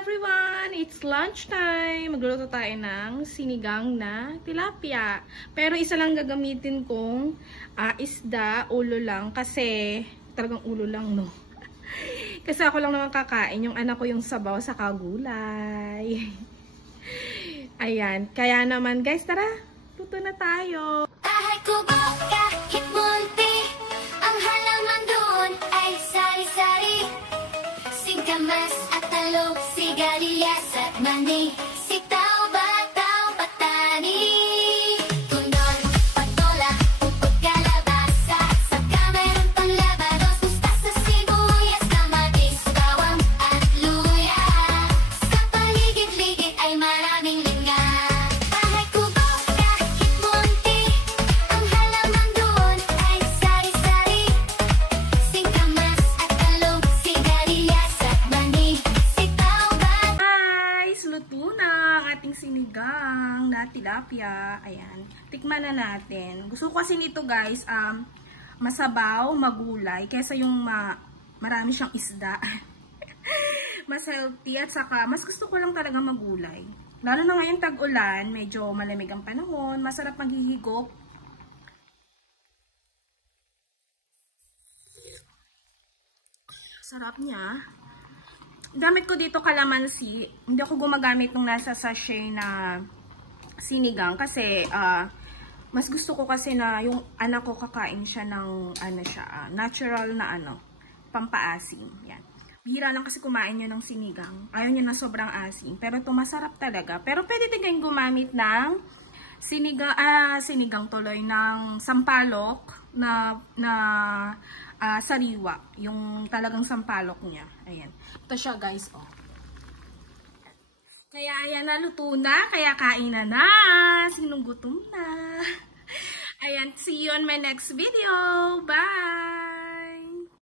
everyone! It's lunchtime! Magluluto tayo ng sinigang na tilapia. Pero isa lang gagamitin kong isda, ulo lang. Kasi, talagang ulo lang, no? Kasi ako lang naman kakain. Yung anak ko yung sabaw sa gulay. Ayan. Kaya naman, guys, tara! Luto na tayo! Bahay kubo kahit munti, ang halaman doon ay sari-sari. Singkamas at talong, sigarilyas at mani, sitaw, bataw, patani, tundon, patola, upot, kalabasa, saka meron pang labanos, mustasa, sibuyas, kamatis, bawang at luya. Sa paligid-ligid ay maraming linga. Bahay kubo kahit munti, ang halaman doon ay sari-sari. Singkamas at talong, sigarilyas at mani, sitaw, bataw. Guys, luto na ang ating sinigang na tilapia. Ayan. Tikman na natin. Gusto ko kasi nito, guys, masabaw, magulay, kaysa yung marami siyang isda. Mas healthy at saka mas gusto ko lang talaga magulay. Lalo na ngayon tag-ulan, medyo malamig ang panahon, masarap maghihigop. Sarap niya. Gamit ko dito kalamansi. Hindi ako gumagamit nung nasa sachet na sinigang kasi mas gusto ko kasi na yung anak ko kakain siya ng natural na pampaasim. Yan. Bihira lang kasi kumain niya ng sinigang. Ayaw niya na sobrang asim. Pero ito masarap talaga. Pero pwede din kayong gumamit ng sinigang tuloy ng sampalok na sariwa. Yung talagang sampalok niya. Ayan. Ito siya, guys. Oh. Kaya ayan, naluto na. Kaya kain na. Sinong gutom na. Ayan, see you on my next video. Bye!